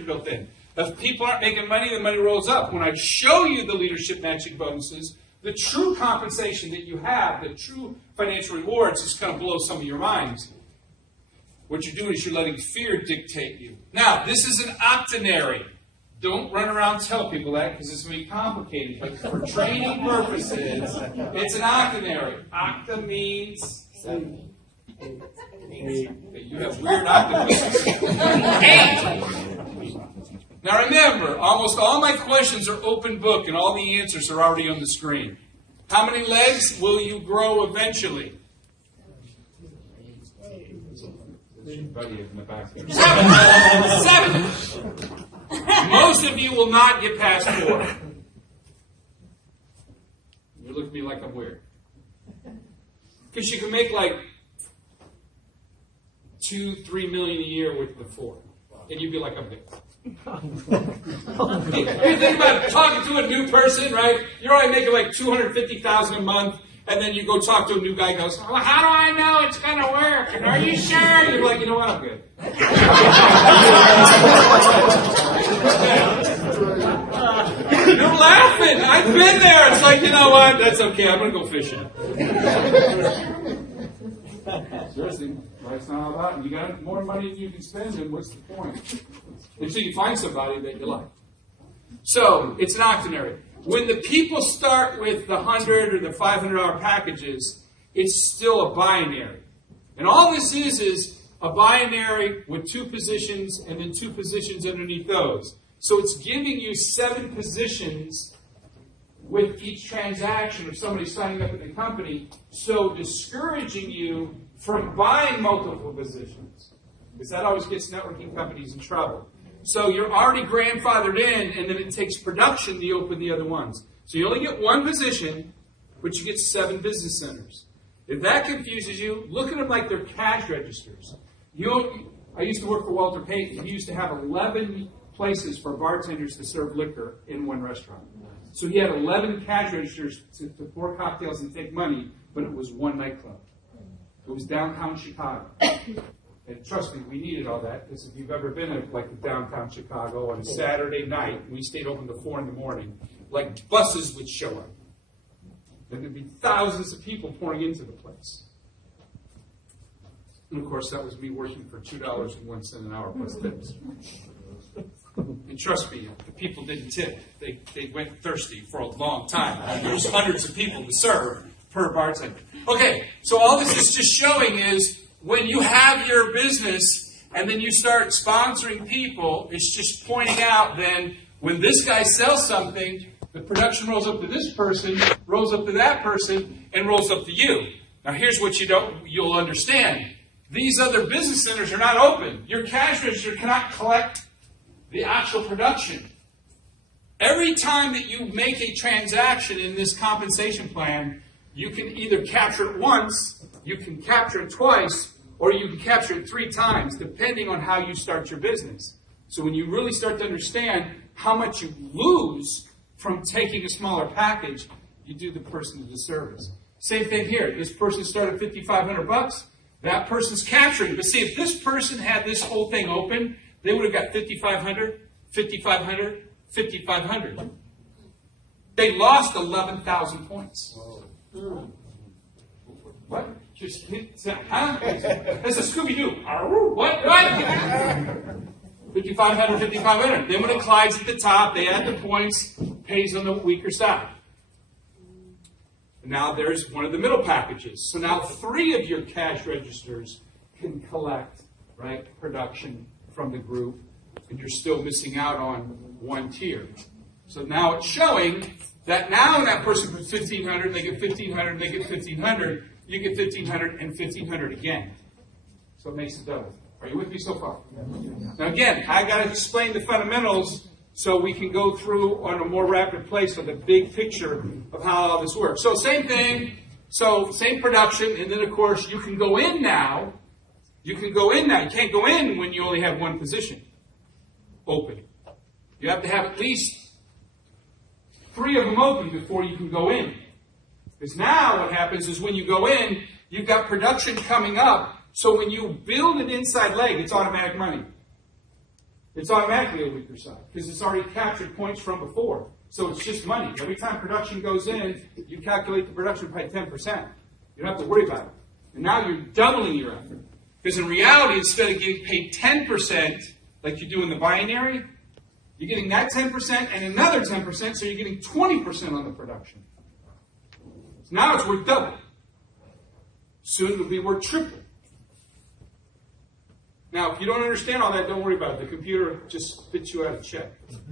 structure built in. If people aren't making money, the money rolls up. When I show you the leadership matching bonuses, the true compensation that you have, the true financial rewards, is going to blow some of your minds. What you're doing is you're letting fear dictate you. Now, this is an octonary. Don't run around and tell people that because it's going to be complicated. But for training purposes, it's an octonary. Octa means... You have weird octopuses. 8. Now remember, almost all my questions are open book and all the answers are already on the screen. How many legs will you grow eventually? 7. Most of you will not get past 4. You look at me like I'm weird. Because you can make like 2-3 million a year with the 4. And you'd be like, I'm good. You think about talking to a new person, right? You're already making like $250,000 a month, and then you go talk to a new guy and goes, well, how do I know it's going to work? And are you sure? You're like, you know what, I'm good. You're laughing. I've been there. It's like, you know what? That's okay. I'm going to go fishing. Seriously, life's not all about it. You got more money than you can spend, and what's the point? Until you find somebody that you like. So, it's an octonary. When the people start with the $100 or the $500 packages, it's still a binary. And all this is a binary with 2 positions and then 2 positions underneath those. So it's giving you 7 positions with each transaction of somebody signing up with the company, so discouraging you from buying multiple positions. Because that always gets networking companies in trouble. So you're already grandfathered in, and then it takes production to open the other ones. So you only get 1 position, but you get 7 business centers. If that confuses you, look at them like they're cash registers. I used to work for Walter Payton. He used to have 11 places for bartenders to serve liquor in one restaurant. So he had 11 cash registers to pour cocktails and take money, but it was 1 nightclub. It was downtown Chicago. And trust me, we needed all that, because if you've ever been to downtown Chicago on a Saturday night, we stayed open till 4 in the morning, like buses would show up. And there'd be thousands of people pouring into the place. And of course, that was me working for $2.01 an hour plus tips. And trust me, the people didn't tip. They went thirsty for a long time. There was hundreds of people to serve per bartender. Okay, so all this is just showing is when you have your business and then you start sponsoring people, it's just pointing out then when this guy sells something, the production rolls up to this person, rolls up to that person, and rolls up to you. Now here's what you'll understand. These other business centers are not open. Your cash register cannot collect the actual production. Every time that you make a transaction in this compensation plan, you can either capture it once, you can capture it twice, or you can capture it 3 times, depending on how you start your business. So when you really start to understand how much you lose from taking a smaller package, you do the person a disservice. Same thing here. This person started $5,500. That person's capturing. But see, if this person had this whole thing open, they would have got $5,500, $5,500, $5,500. They lost 11,000 points. What? Just huh? That's a Scooby-Doo. What? 5,500, 5,500. Then when it climbs at the top, they add the points, pays on the weaker side. Now there's one of the middle packages. So now 3 of your cash registers can collect, right, production from the group, and you're still missing out on 1 tier. So now it's showing that now when that person puts 1,500, they get 1,500, they get 1,500, you get 1,500 and 1,500 again. So it makes it double. Are you with me so far? Now again, I got to explain the fundamentals so we can go through on a more rapid pace with a big picture of how all this works. So same thing, so same production, and then of course you can go in now. You can go in now. You can't go in when you only have 1 position open. You have to have at least 3 of them open before you can go in. Because now what happens is when you go in, you've got production coming up. So when you build an inside leg, it's automatic money. It's automatically a weaker side because it's already captured points from before. So it's just money. Every time production goes in, you calculate the production by 10%. You don't have to worry about it. And now you're doubling your effort. Because in reality, instead of getting paid 10%, like you do in the binary, you're getting that 10% and another 10%, so you're getting 20% on the production. So now it's worth double. Soon it'll be worth triple. Now, if you don't understand all that, don't worry about it. The computer just spits you out a check.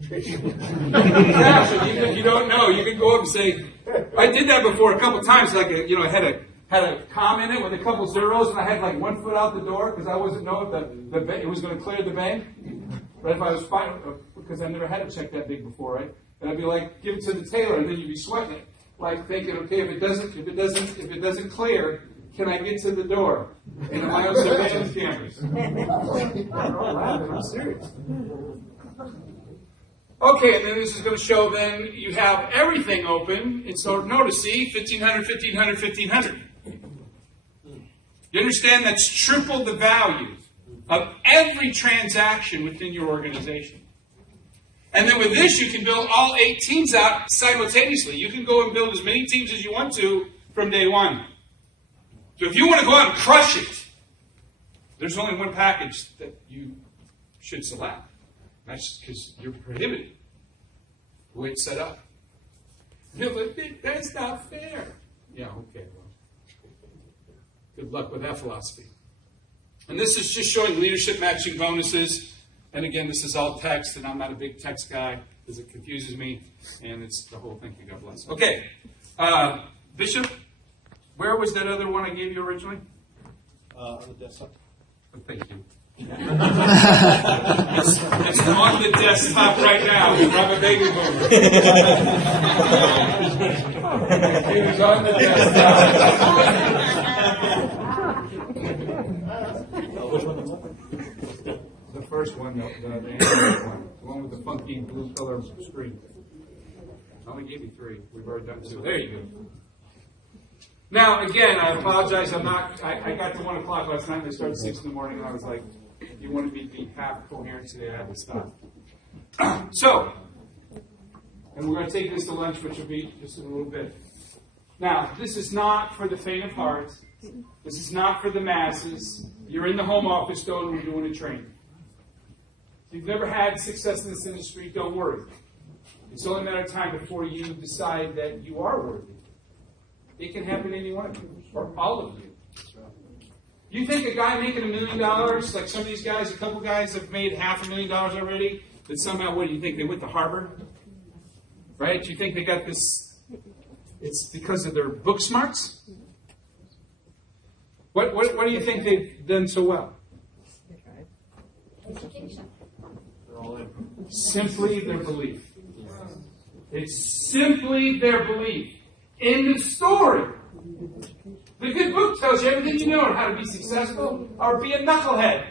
Yeah, so even if you don't know, you can go up and say, I did that before a couple times. Like, I had a comma in it with a couple zeros, and I had like 1 foot out the door because I wasn't knowing if it was going to clear the bank. But if I was fine, because I never had a check that big before, right? And I'd be like, give it to the tailor, and then you'd be sweating it, like thinking, okay, if it doesn't clear, can I get to the door? And am I on surveillance cameras? I'm laughing. I'm serious. Okay, and then this is going to show then you have everything open. And so notice, see, 1,500, 1,500, 1,500. You understand that's triple the value of every transaction within your organization. And then with this, you can build all 8 teams out simultaneously. You can go and build as many teams as you want to from day one. So if you want to go out and crush it, there's only one package that you should select. That's because you're prohibited. The way it's set up. You're like, that's not fair. Yeah, okay, well. Good luck with that philosophy. And this is just showing leadership matching bonuses. And again, this is all text, and I'm not a big text guy because it confuses me. And it's the whole thing. God bless. Okay. Bishop, where was that other one I gave you originally? On the desktop. Oh, thank you. It's on the desktop right now. I'm a baby boomer. It was on the desktop. Which one? The first one, the Android one. The one with the funky blue color screen. I only gave you 3. We've already done 2. There you go. Now, again, I apologize. I got to 1 o'clock last night. They started 6 in the morning, and I was like, you wanted me to be half coherent today. I had to stop. So, and we're going to take this to lunch, which will be just in a little bit. Now, this is not for the faint of heart. This is not for the masses. You're in the home office, though, and we're doing a training. If you've never had success in this industry, don't worry. It's only a matter of time before you decide that you are worthy. It can happen to any one of you, or all of you. You think a guy making $1 million, like some of these guys, a couple guys have made $500,000 already, that somehow, what do you think, they went to Harvard? Right? Do you think they got this, it's because of their book smarts? What do you think they've done so well? Education. Simply their belief. It's simply their belief in the story. The good book tells you everything you know on how to be successful or be a knucklehead.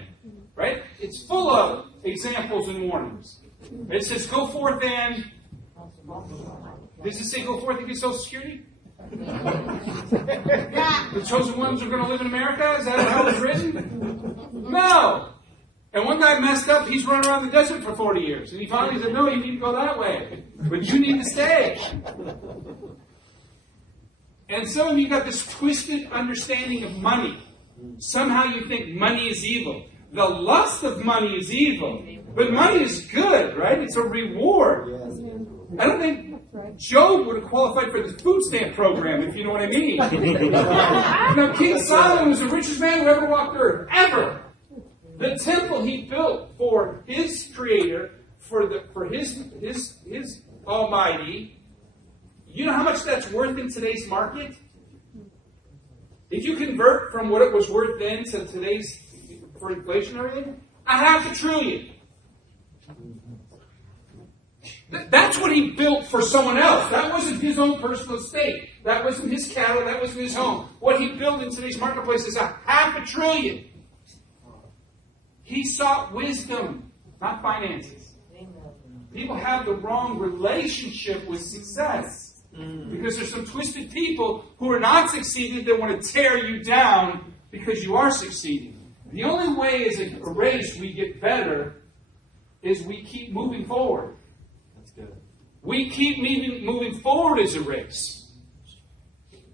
Right? It's full of examples and warnings. It says, go forth and... Does it say go forth and get Social Security? The chosen ones are going to live in America? Is that how it's written? No. And one guy messed up. He's running around the desert for 40 years. And he finally said, no, you need to go that way. But you need to stay. And some of you got this twisted understanding of money. Somehow you think money is evil. The lust of money is evil. But money is good, right? It's a reward. I don't think Job would have qualified for the food stamp program, if you know what I mean. Now, King Solomon was the richest man who ever walked the earth. Ever. The temple he built for his creator, for his Almighty. You know how much that's worth in today's market? If you convert from what it was worth then to today's, for inflation and everything, $500 billion. That's what he built for someone else. That wasn't his own personal estate. That wasn't his cattle. That wasn't his home. What he built in today's marketplace is $500 billion. He sought wisdom, not finances. People have the wrong relationship with success. Because there's some twisted people who are not succeeding that want to tear you down because you are succeeding. The only way as a race we get better is we keep moving forward. That's good. We keep moving forward as a race.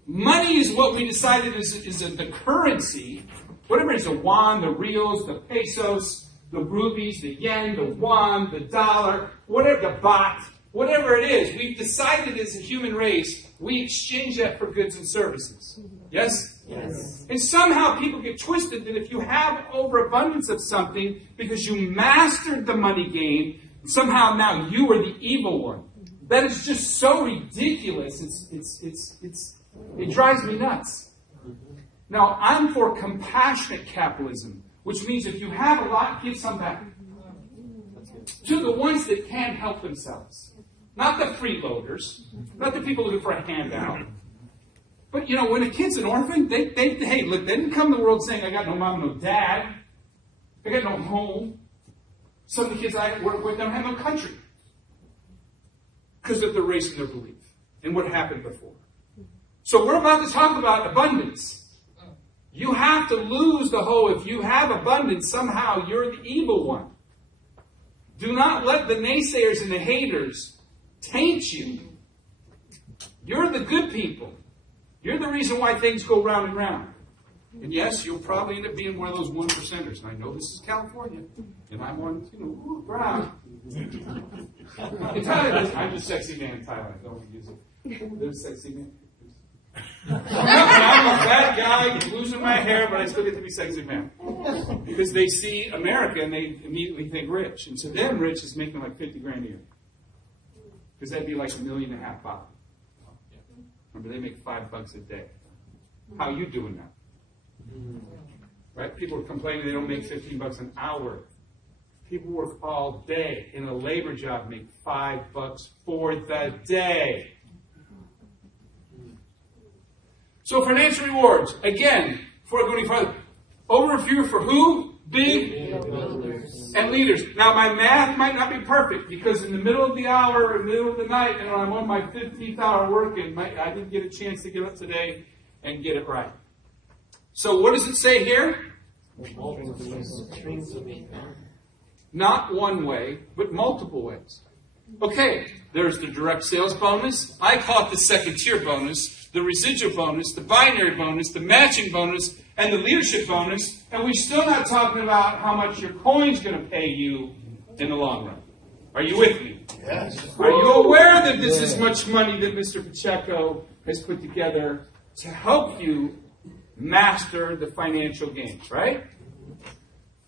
Money is what we decided is the currency. Whatever it is, the yuan, the reals, the pesos, the rupees, the yen, the won, the dollar, whatever, the baht, whatever it is, we've decided as a human race, we exchange that for goods and services. Yes? Yes. And somehow people get twisted that if you have overabundance of something because you mastered the money game, somehow now you are the evil one. That is just so ridiculous. It drives me nuts. Now, I'm for compassionate capitalism, which means if you have a lot, give some back. To the ones that can't help themselves. Not the freeloaders, not the people looking for a handout. But, you know, when a kid's an orphan, they didn't come to the world saying, I got no mom, no dad. I got no home. Some of the kids I work with don't have no country. Because of their race and their belief and what happened before. So we're about to talk about abundance. You have to lose the whole, if you have abundance, somehow you're the evil one. Do not let the naysayers and the haters taint you. You're the good people. You're the reason why things go round and round. And yes, you'll probably end up being one of those 1%ers. And I know this is California. And I'm one, proud. In Thailand, I'm the sexy man in Thailand. Don't use it. They're sexy man. I'm a fat guy, losing my hair, but I still get to be sexy man. Because they see America and they immediately think rich. And to them, rich is making like 50 grand a year. Because that'd be like $1.5 million baht. Remember, they make $5 a day. How are you doing now? Right? People are complaining they don't make $15 an hour. People work all day in a labor job, make $5 for the day. So financial rewards, again, before I go any further, overview for who? Big and leaders. Now my math might not be perfect because in the middle of the hour or middle of the night, and I'm on my 15th hour working, I didn't get a chance to get up today and get it right. So what does it say here? Not one way, but multiple ways. Okay, there's the direct sales bonus. I call it the second tier bonus, the residual bonus, the binary bonus, the matching bonus, and the leadership bonus. And we're still not talking about how much your coin's going to pay you in the long run. Are you with me? Yes. Are you aware that this is much money that Mr. Pacheco has put together to help you master the financial game, right?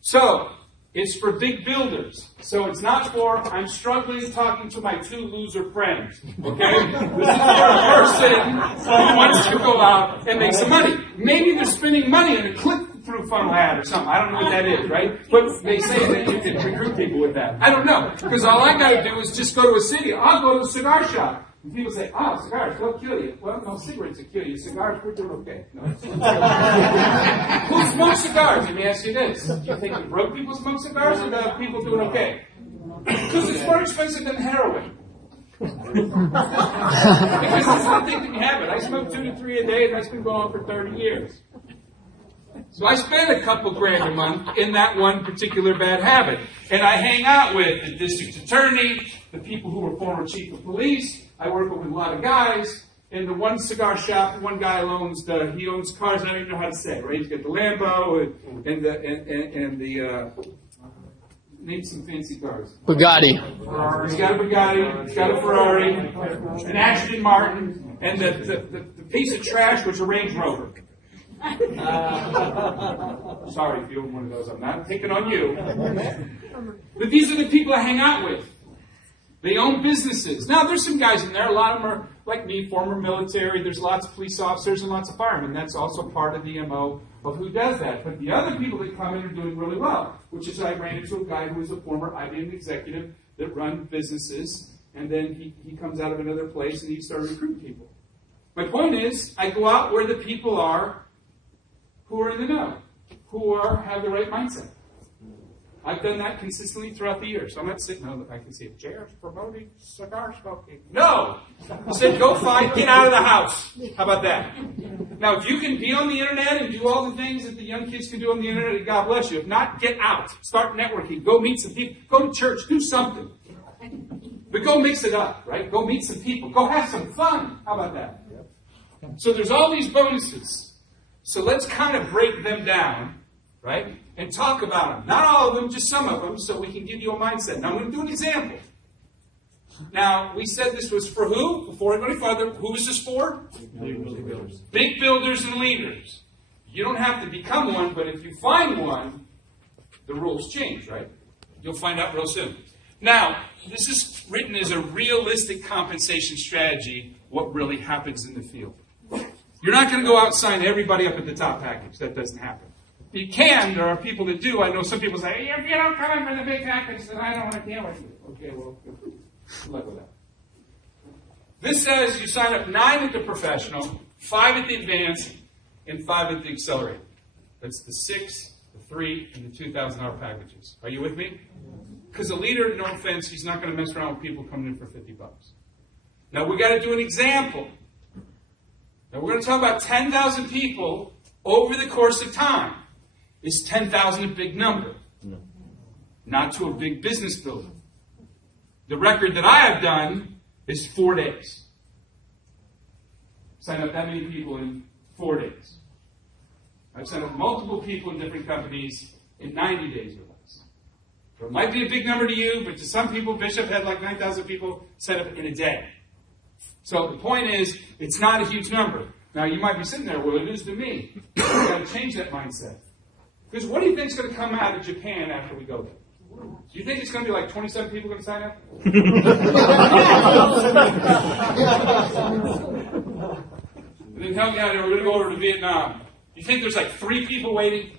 So, it's for big builders. So it's not for, I'm struggling talking to my 2 loser friends. Okay? This is for a person who wants to go out and make some money. Maybe they're spending money on a click-through funnel ad or something. I don't know what that is, right? But they say that you can recruit people with that. I don't know. Because all I got to do is just go to a city. I'll go to a cigar shop. And people say, cigars, they'll kill you. Well, no, cigarettes will kill you. Cigars, we're doing okay. No. Who smokes cigars? Let me ask you this. Do you think the broke people smoke cigars or the people doing okay? Because it's more expensive than heroin. Because it's not thinking you have it. I smoke 2 to 3 a day and that's been going on for 30 years. So I spend a couple grand a month in that one particular bad habit. And I hang out with the district attorney, the people who were former chief of police. I work with a lot of guys. In the one cigar shop, one guy owns cars. I don't even know how to say it, right? He's got the Lambo and the name some fancy cars. Bugatti. He's got a Bugatti. He's got a Ferrari, an Aston Martin, and the piece of trash was a Range Rover. Sorry if you own one of those. I'm not picking on you. But these are the people I hang out with. They own businesses. Now, there's some guys in there. A lot of them are, like me, former military. There's lots of police officers and lots of firemen. That's also part of the MO of who does that. But the other people that come in are doing really well, which is I ran into a guy who was a former IBM executive that run businesses, and then he comes out of another place and he started recruiting people. My point is, I go out where the people are who are in the know, who have the right mindset. I've done that consistently throughout the year. So I'm not sitting, I can see it. JR's promoting cigar smoking. No! I said, go find, get out of the house. How about that? Now, if you can be on the internet and do all the things that the young kids can do on the internet, God bless you. If not, get out. Start networking. Go meet some people. Go to church. Do something. But go mix it up, right? Go meet some people. Go have some fun. How about that? So there's all these bonuses. So let's kind of break them down, right? And talk about them. Not all of them, just some of them, so we can give you a mindset. Now, I'm going to do an example. Now, we said this was for who? Before I go any further, who is this for? Big builders. Big builders and leaders. You don't have to become one, but if you find one, the rules change, right? You'll find out real soon. Now, this is written as a realistic compensation strategy, what really happens in the field. You're not going to go out and sign everybody up at the top package. That doesn't happen. You can. There are people that do. I know some people say, if you don't come in for the big package, then I don't want to deal with you. Okay, well, good luck with that. This says you sign up 9 at the professional, 5 at the advanced, and 5 at the accelerated. That's the 6, the 3, and the 2,000-hour packages. Are you with me? Because a leader, no offense, he's not going to mess around with people coming in for $50. Now, we got to do an example. Now, we're going to talk about 10,000 people over the course of time. Is 10,000 a big number? No. Not to a big business builder. The record that I have done is 4 days. Signed up that many people in 4 days. I've signed up multiple people in different companies in 90 days or less. So it might be a big number to you, but to some people, Bishop had like 9,000 people set up in a day. So the point is, it's not a huge number. Now you might be sitting there, well, it is to me. We've got to change that mindset. Because what do you think is going to come out of Japan after we go there? Do you think it's going to be like 27 people going to sign up? And then help me out here, we're going to go over to Vietnam. You think there's like 3 people waiting?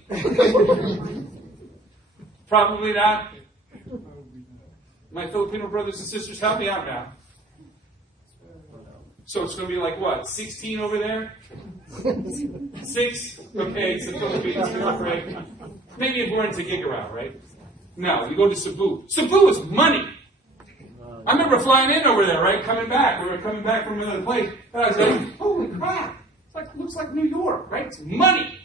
Probably not. My Filipino brothers and sisters, help me out now. So it's going to be like what? 16 over there? 6? Okay, it's the Philippines. Right? Maybe if we're into Gigarow, right? No, you go to Cebu. Cebu is money. I remember flying in over there, right? Coming back. We were coming back from another place. And I was like, holy crap. It looks like New York, right? It's money.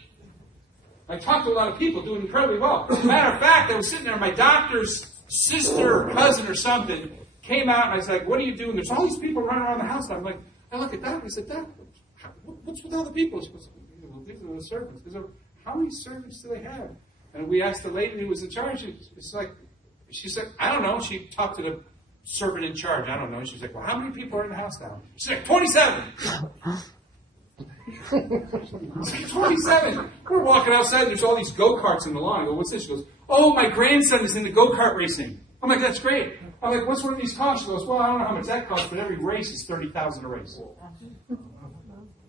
I talked to a lot of people doing incredibly well. Matter of fact, I was sitting there, my doctor's sister or cousin or something came out, and I was like, what are you doing? There's all these people running around the house. And I'm like, I look at that, and I said, Doc, what's with all the people? She goes, these are the servants. How many servants do they have? And we asked the lady who was in charge, it's like, she said, I don't know. She talked to the servant in charge. I don't know. She's like, well, how many people are in the house now? She's like, 27. 27. We're walking outside, and there's all these go-karts in the lawn. I go, what's this? She goes, oh, my grandson is in the go-kart racing. I'm like, that's great. I'm like, what's one of these cost? She goes, well, I don't know how much that costs, but every race is $30,000 a race. I'm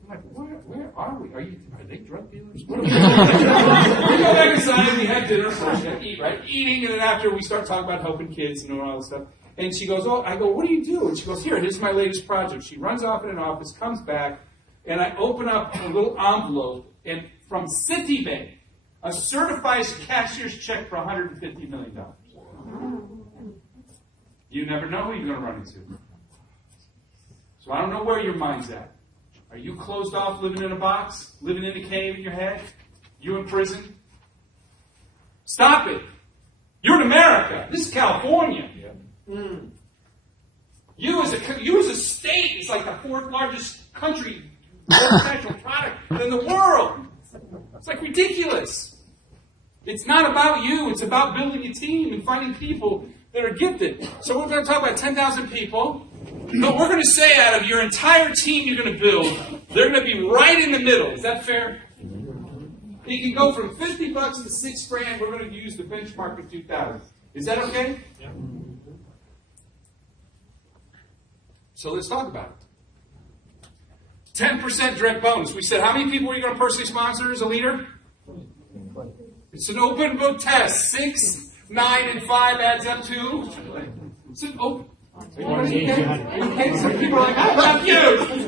like, where are we? Are they drug dealers? What are we doing? We go back inside, we have dinner, so we eat, right? Eating, and then after we start talking about helping kids and all that stuff. And she goes, oh, I go, what do you do? And she goes, here's my latest project. She runs off in an office, comes back, and I open up a little envelope, and from Citibank, a certified cashier's check for $150 million. You never know who you're going to run into. So I don't know where your mind's at. Are you closed off, living in a box, living in a cave in your head? You in prison? Stop it. You're in America. This is California. You as a state, it's like the 4th largest country, national product in the world. It's like ridiculous. It's not about you. It's about building a team and finding people that are gifted. So we're going to talk about 10,000 people. But we're going to say out of your entire team you're going to build, they're going to be right in the middle. Is that fair? You can go from $50 to $6,000. We're going to use the benchmark of 2,000. Is that okay? Yeah. So let's talk about it. 10% direct bonus. We said, how many people are you going to personally sponsor as a leader? It's an open book test. 6, 9, and 5 adds up to. It's an open. Okay, some people are like, I'm confused. It's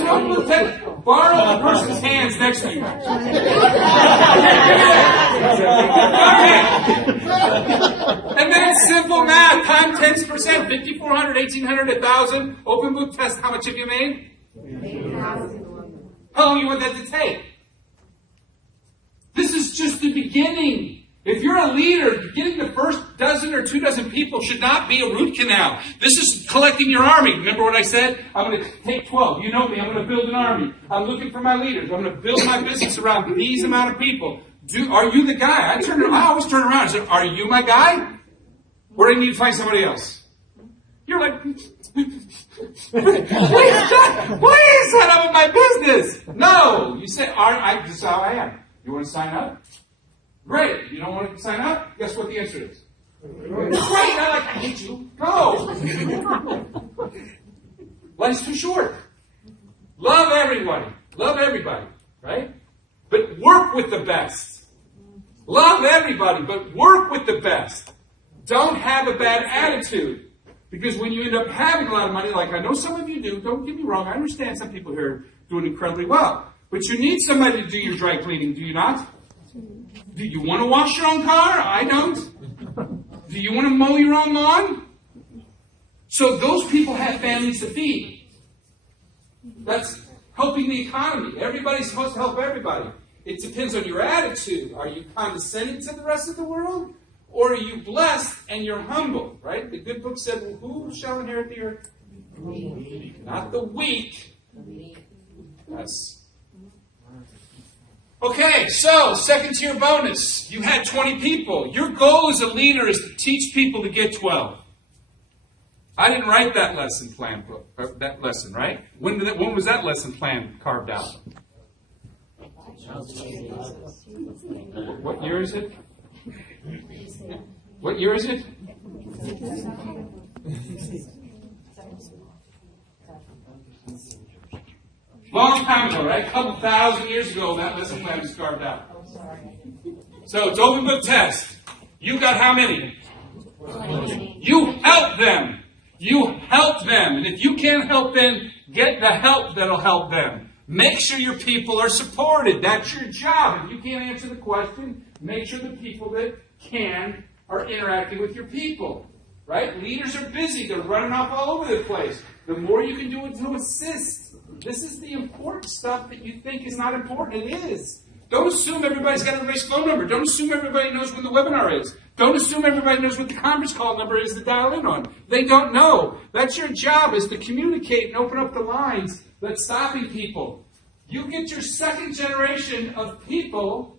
an open book test. Borrow the person's hands next to you. And then it's simple math. Time 10%, 5,400, 1,800, 1,000. Open book test, how much have you made? How long do you want that to take? This is just the beginning. If you're a leader, getting the first dozen or 2 dozen people should not be a root canal. This is collecting your army. Remember what I said? I'm going to take 12. You know me. I'm going to build an army. I'm looking for my leaders. I'm going to build my business around these amount of people. Are you the guy? I always turn around and say, are you my guy? Or do I need to find somebody else? You're like, please set up with my business. No. You say, this is how I am. You want to sign up? Great. You don't want to sign up? Guess what the answer is? Great. I hate you. Go. Life's too short. Love everybody. Love everybody. Right? But work with the best. Love everybody, but work with the best. Don't have a bad attitude. Because when you end up having a lot of money, like I know some of you do, don't get me wrong, I understand some people here are doing incredibly well. But you need somebody to do your dry cleaning, do you not? Do you want to wash your own car? I don't. Do you want to mow your own lawn? So those people have families to feed. That's helping the economy. Everybody's supposed to help everybody. It depends on your attitude. Are you condescending to the rest of the world? Or are you blessed and you're humble? Right? The good book said, well, who shall inherit the earth? Not the weak. Yes. Okay, so second tier bonus. You had 20 people. Your goal as a leader is to teach people to get 12. I didn't write that lesson plan book, that lesson, right? When was that lesson plan carved out? What year is it? What year is it? Long time ago, right? A couple thousand years ago, that lesson plan was carved out. So it's open book test. You got how many? You help them. You help them. And if you can't help them, get the help that'll help them. Make sure your people are supported. That's your job. If you can't answer the question, make sure the people that can are interacting with your people. Right? Leaders are busy. They're running off all over the place. The more you can do it to assist. This is the important stuff that you think is not important. It is. Don't assume everybody's got everybody's phone number. Don't assume everybody knows when the webinar is. Don't assume everybody knows what the conference call number is to dial in on. They don't know. That's your job, is to communicate and open up the lines that's stopping people. You get your second generation of people,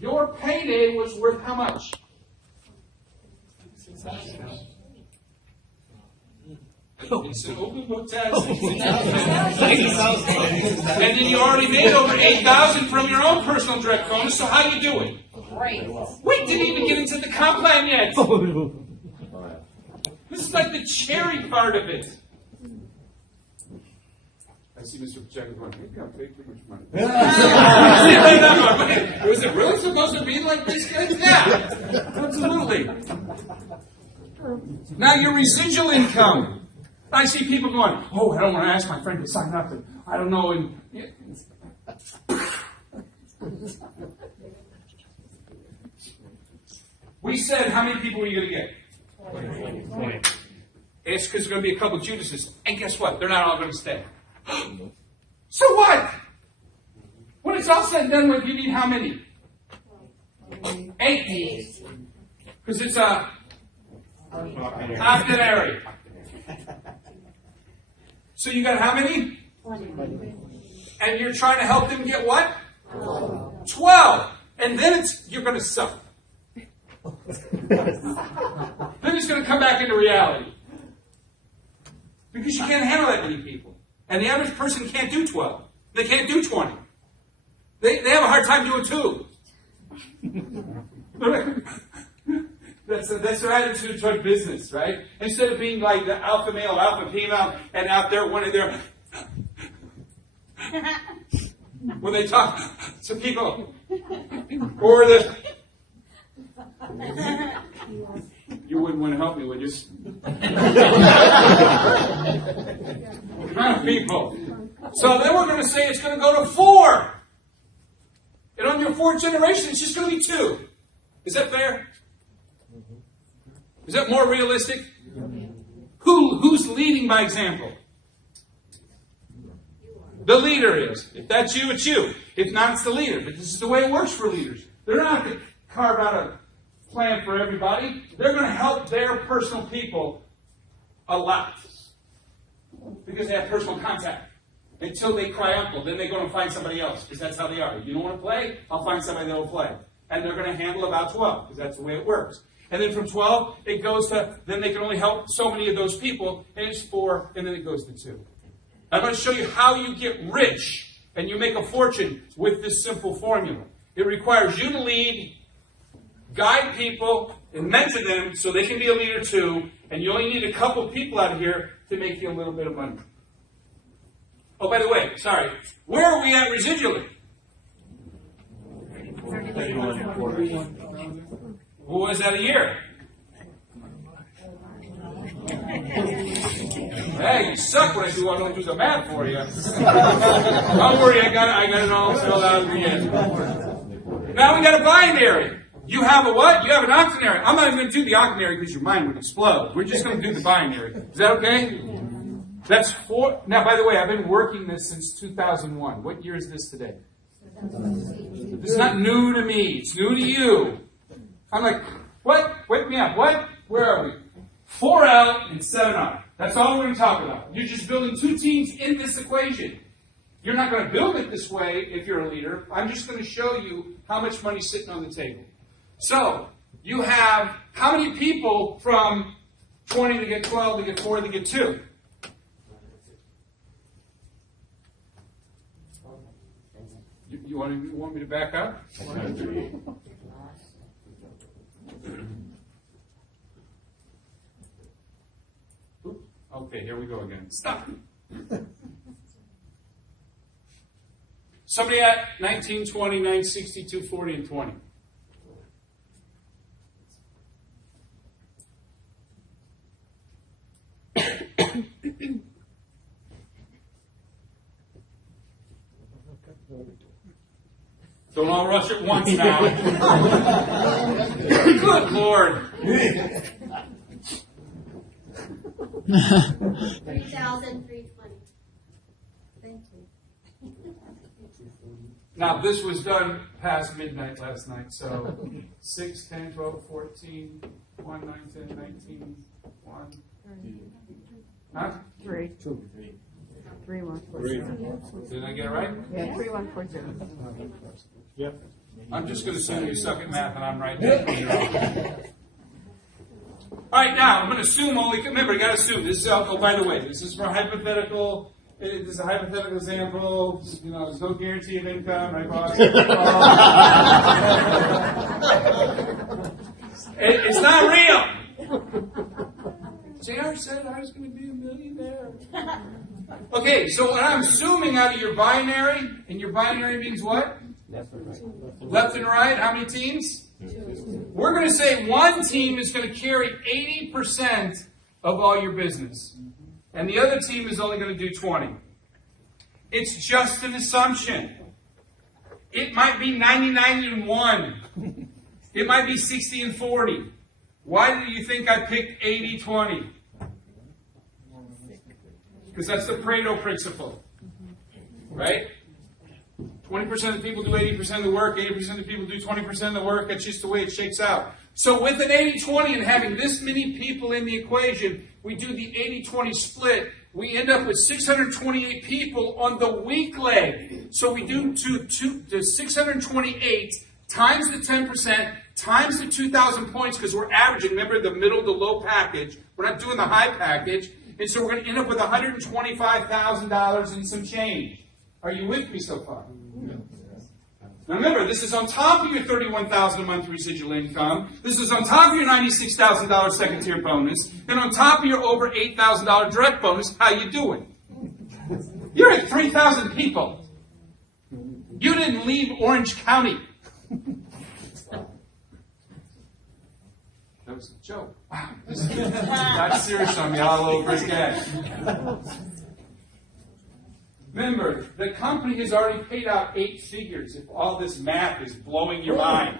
your payday was worth how much? It's an open book test. And then you already made over 8,000 from your own personal direct bonus, so how you doing? Great. We didn't even get into the comp plan yet. This is like the cherry part of it. I see Mr. Pacheco going, maybe I'm paying too much money. Was it really supposed to be like this, guys? Yeah, absolutely. Now your residual income. I see people going, oh, I don't want to ask my friend to sign up. And I don't know. And we said, how many people were you going to get? 20. It's because there's going to be a couple of Judases. And guess what? They're not all going to stay. So what? When it's all said and done with, you need how many? 8. Because it's a octenary. So you got how many? 20. And you're trying to help them get what? 12. And then you're going to suffer. Then it's going to come back into reality. Because you can't handle that many people. And the average person can't do 12. They can't do 20. They have a hard time doing 2. That's their attitude toward business, right? Instead of being like the alpha male, alpha female, and out there one of their when they talk to people, or the you wouldn't want to help me, would you? People. So then we're going to say it's going to go to 4. And on your 4th generation, it's just going to be 2. Is that fair? Is that more realistic? Who's leading by example? The leader is. If that's you, it's you. If not, it's the leader. But this is the way it works for leaders. They're not going to carve out a plan for everybody. They're going to help their personal people a lot. Because they have personal contact. Until they cry uncle. Then they go and find somebody else. Because that's how they are. You don't want to play? I'll find somebody that will play. And they're going to handle about 12. Because that's the way it works. And then from 12, it goes to, then they can only help so many of those people. And it's 4, and then it goes to 2. I'm going to show you how you get rich and you make a fortune with this simple formula. It requires you to lead, guide people, and mentor them so they can be a leader too. And you only need a couple people out of here to make you a little bit of money. Oh, by the way, sorry. Where are we at residually? 31. What was that a year? Hey, you suck when I don't do the math for you. Don't worry, I got it all filled out at the end. Now we got a binary. You have a what? You have an octenary. I'm not even going to do the octenary because your mind would explode. We're just going to do the binary. Is that okay? That's 4. Now, by the way, I've been working this since 2001. What year is this today? This is not new to me. It's new to you. I'm like, what? Wake me up. What? Where are we? 4L and 7R. That's all we're going to talk about. You're just building 2 teams in this equation. You're not going to build it this way if you're a leader. I'm just going to show you how much money's sitting on the table. So, you have how many people from 20 to get 12 to get 4 to get 2? You want me to back up? Okay, here we go again. Stop. Somebody at 19, 20, 9, 62, 40, and 20. Don't all rush at once now. Good Lord. 3,320. Thank you. Now, this was done past midnight last night, so 6, 10, 12, 14, 1, 9, 10, 19, 1. Huh? 3. 3140. Did I get it right? Yeah, 3140. Yep. I'm just going to assume you suck at math and I'm right there. All right, now, I'm going to assume only, remember, you got to assume. This is, oh, by the way, this is for hypothetical, this is a hypothetical example. You know, there's no guarantee of income, right, boss? It's not real. JR said I was going to be a millionaire. Okay, so what I'm assuming out of your binary, and your binary means what? Left and right. Left and right, how many teams? 2. We're going to say one team is going to carry 80% of all your business. And the other team is only going to do 20. It's just an assumption. It might be 99 and 1. It might be 60 and 40. Why do you think I picked 80-20? Because that's the Pareto principle. Right? 20% of the people do 80% of the work, 80% of the people do 20% of the work. That's just the way it shakes out. So with an 80-20 and having this many people in the equation, we do the 80-20 split. We end up with 628 people on the weak leg. So we do the 628 times the 10% times the 2,000 points because we're averaging. Remember the middle to low package. We're not doing the high package. And so we're going to end up with $125,000 and some change. Are you with me so far? Now remember, this is on top of your $31,000 a month residual income. This is on top of your $96,000 second tier bonus, and on top of your over $8,000 direct bonus. How you doing? You're at 3,000 people. You didn't leave Orange County. That was a joke. Wow, this is not serious on me all over again. Remember, the company has already paid out 8 figures if all this math is blowing your mind.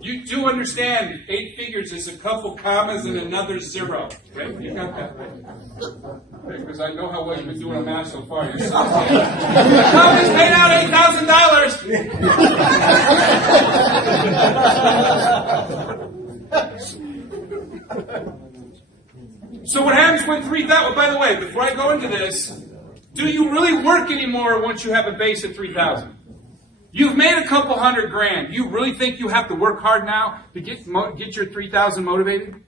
You do understand 8 figures is a couple commas and another zero. Right? You got that right. Because I know how well you've been doing on math so far. You're so the company's paid out $8,000. So what happens when 3,000? By the way, before I go into this, do you really work anymore once you have a base of 3,000? You've made a couple $100,000. You really think you have to work hard now to get your 3,000 motivated?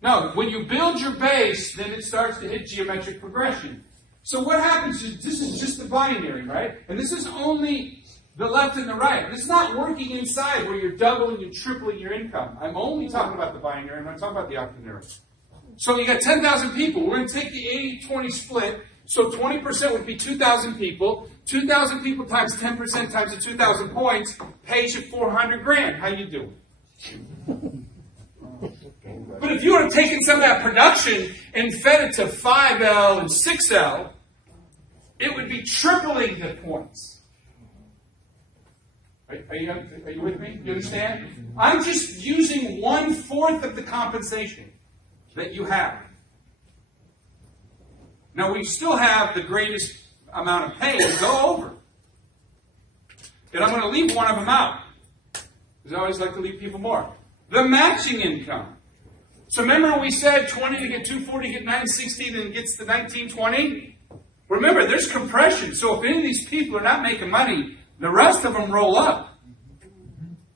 No. When you build your base, then it starts to hit geometric progression. So what happens is this is just the binary, right? And this is only the left and the right. It's not working inside where you're doubling and tripling your income. I'm only talking about the binary. I'm not talking about the octanary. So you got 10,000 people. We're going to take the 80-20 split. So 20% would be 2,000 people. 2,000 people times 10% times the 2,000 points pays you $400,000. How you doing? But if you would have taken some of that production and fed it to 5L and 6L, it would be tripling the points. Are you with me? You understand? I'm just using 1/4 of the compensation that you have. Now, we still have the greatest amount of pay to go over. And I'm going to leave one of them out. Because I always like to leave people more. The matching income. So remember we said 20 to get 240, get 960, then it gets to 1920? Remember, there's compression. So if any of these people are not making money, the rest of them roll up.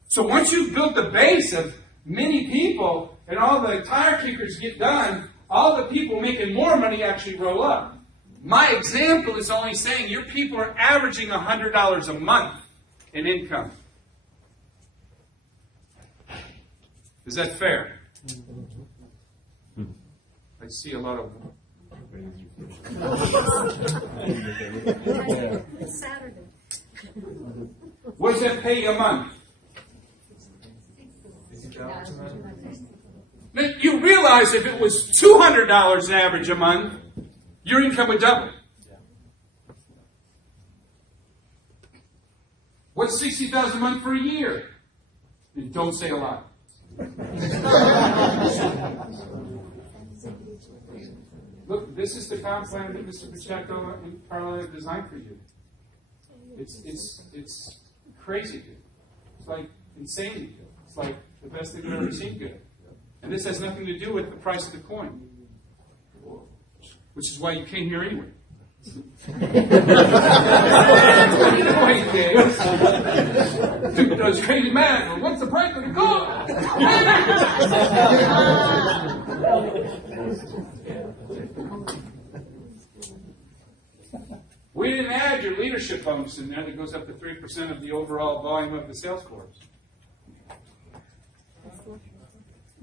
So once you've built the base of many people and all the tire kickers get done, all the people making more money actually roll up. My example is only saying your people are averaging $100 a month in income. Is that fair? I see a lot of... It's Saturday. What does that pay you a month? Now, you realize if it was $200 average a month, your income would double. What's $60,000 a month for a year? And don't say a lot. Look, this is the comp plan that Mr. Pacheco and Carla have designed for you. It's crazy good. It's like insanely good. It's like the best thing you've ever seen good. And this has nothing to do with the price of the coin. Which is why you came here anyway. Dude does crazy math. Well, what's the price of the coin? We didn't add your leadership bonus in there that goes up to 3% of the overall volume of the sales force.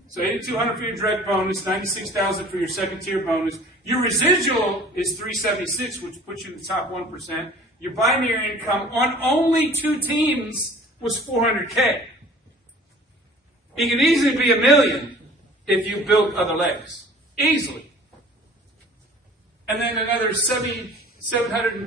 So $8,200 for your direct bonus, $96,000 for your second tier bonus. Your residual is $376, which puts you in the top 1%. Your binary income on only 2 teams was $400K. It could easily be $1 million if you built other legs. Easily. And then another $720